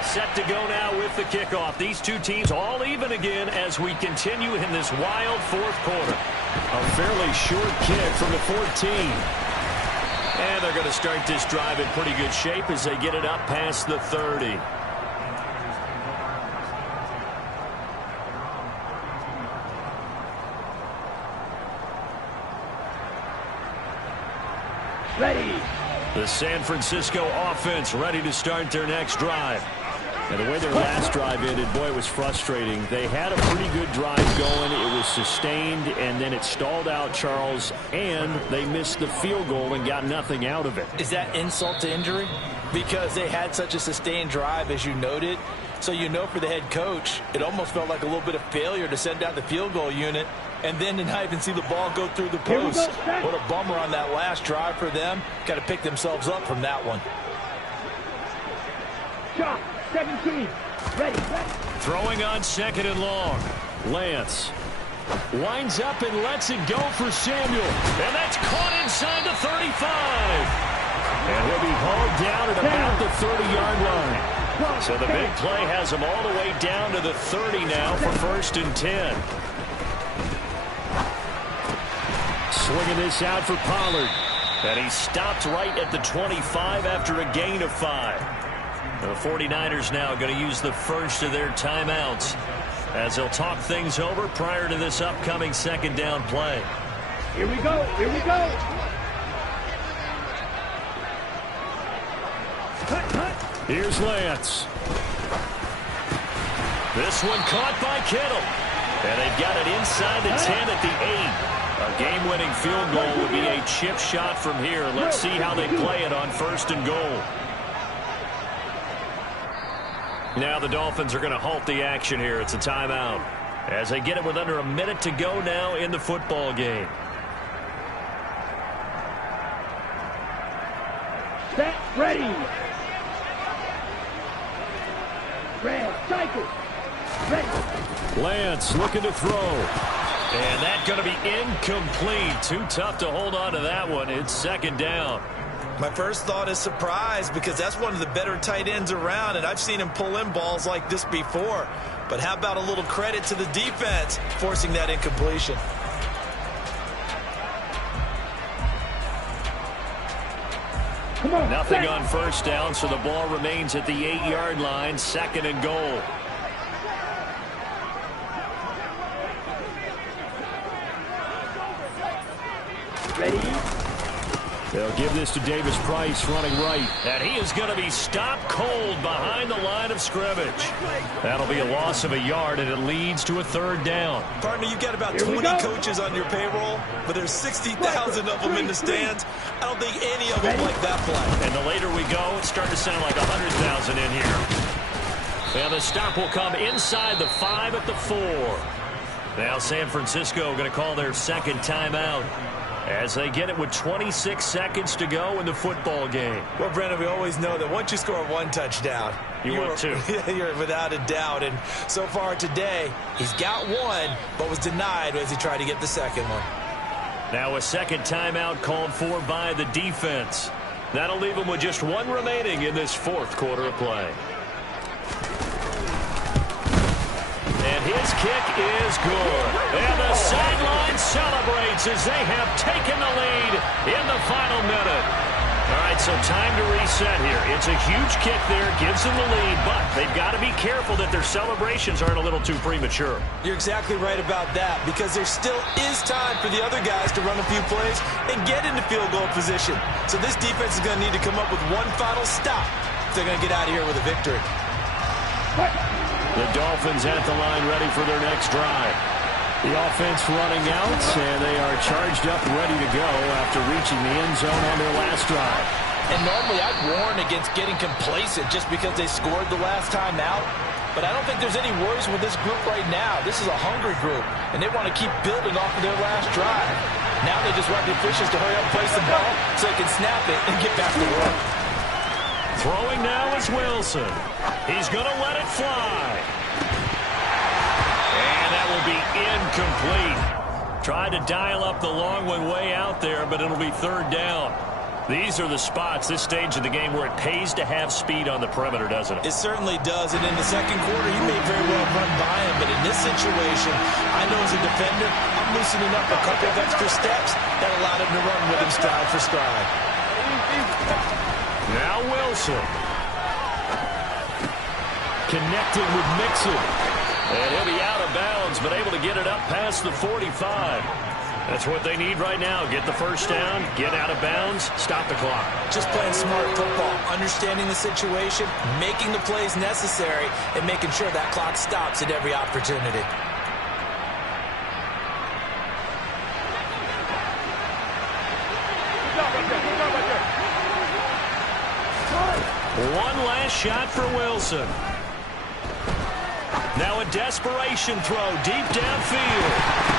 Set to go now with the kickoff. These 2 teams all even again as we continue in this wild 4th quarter. A fairly short kick from the 14. And they're going to start this drive in pretty good shape as they get it up past the 30. Ready. The San Francisco offense ready to start their next drive. And the way their last drive ended, boy, it was frustrating. They had a pretty good drive going. It was sustained, and then it stalled out, Charles, and they missed the field goal and got nothing out of it. Is that insult to injury? Because they had such a sustained drive, as you noted. So you know for the head coach, it almost felt like a little bit of failure to send out the field goal unit and then to not even see the ball go through the post. What a bummer on that last drive for them. Got to pick themselves up from that one. Shot. 17. Ready. Throwing on 2nd and long. Lance winds up and lets it go for Samuel. And that's caught inside the 35. And he'll be hauled down at about the 30-yard line. So the big play has him all the way down to the 30 now for 1st and 10. Swinging this out for Pollard. And he stopped right at the 25 after a gain of 5. The 49ers now going to use the first of their timeouts as they'll talk things over prior to this upcoming 2nd down play. Here we go. Here we go. Here's Lance. This one caught by Kittle. And they've got it inside the 10 at the 8. A game-winning field goal would be a chip shot from here. Let's see how they play it on 1st and goal. Now the Dolphins are going to halt the action here. It's a timeout as they get it with under a minute to go now in the football game. Set. Ready. Red. Cycle. Ready. Lance looking to throw. And that's going to be incomplete. Too tough to hold on to that one. It's 2nd down. My first thought is surprise because that's one of the better tight ends around, and I've seen him pull in balls like this before. But how about a little credit to the defense forcing that incompletion? Come on. Nothing on 1st down, so the ball remains at the 8-yard line, 2nd and goal. Ready. They'll give this to Davis Price running right. And he is going to be stopped cold behind the line of scrimmage. That'll be a loss of a yard, and it leads to a 3rd down. Partner, you've got about 20 coaches on your payroll, but there's 60,000 of them in the stands. I don't think any of them like that play. And the later we go, it's starting to sound like 100,000 in here. And the stop will come inside the 5 at the 4. Now San Francisco going to call their 2nd timeout as they get it with 26 seconds to go in the football game. Well, Brendan, we always know that once you score 1 touchdown, you're 2. You're without a doubt. And so far today, he's got 1, but was denied as he tried to get the 2nd one. Now a 2nd timeout called for by the defense. That'll leave him with just 1 remaining in this 4th quarter of play. And his kick is good. And the sideline celebrates as they have taken the lead in the final minute. All right, so time to reset here. It's a huge kick there, gives them the lead, but they've got to be careful that their celebrations aren't a little too premature. You're exactly right about that, because there still is time for the other guys to run a few plays and get into field goal position. So this defense is going to need to come up with one final stop if they're going to get out of here with a victory. The Dolphins at the line ready for their next drive. The offense running out, and they are charged up, ready to go after reaching the end zone on their last drive. And normally I'd warn against getting complacent just because they scored the last time out. But I don't think there's any worries with this group right now. This is a hungry group, and they want to keep building off of their last drive. Now they just want the officials to hurry up and place the ball so they can snap it and get back to work. Throwing now is Wilson. He's going to let it fly. And that will be incomplete. Tried to dial up the long one way out there, but it'll be 3rd down. These are the spots, this stage of the game, where it pays to have speed on the perimeter, doesn't it? It certainly does, and in the 2nd quarter, he may very well run by him, but in this situation, I know as a defender, I'm loosening up a couple of extra steps that allowed him to run with him stride for stride. Now Wilson. Connecting with Mixon. And he'll be out of bounds, but able to get it up past the 45. That's what they need right now. Get the first down, get out of bounds, stop the clock. Just playing smart football, understanding the situation, making the plays necessary, and making sure that clock stops at every opportunity. One last shot for Wilson. Now a desperation throw deep downfield.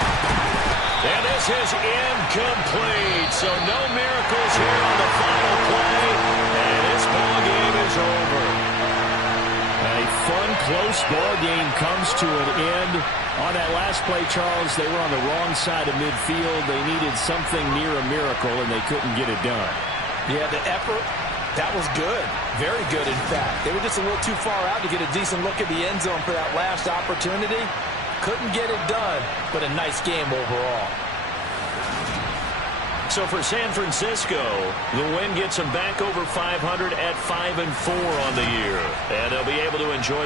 And this is incomplete. So no miracles here on the final play. And this ball game is over. A fun, close ball game comes to an end. On that last play, Charles, they were on the wrong side of midfield. They needed something near a miracle, and they couldn't get it done. Yeah, the effort, that was good. Very good, in fact. They were just a little too far out to get a decent look at the end zone for that last opportunity. Couldn't get it done, but a nice game overall. So for San Francisco, the win gets them back over 500 at 5-4 on the year. And they'll be able to enjoy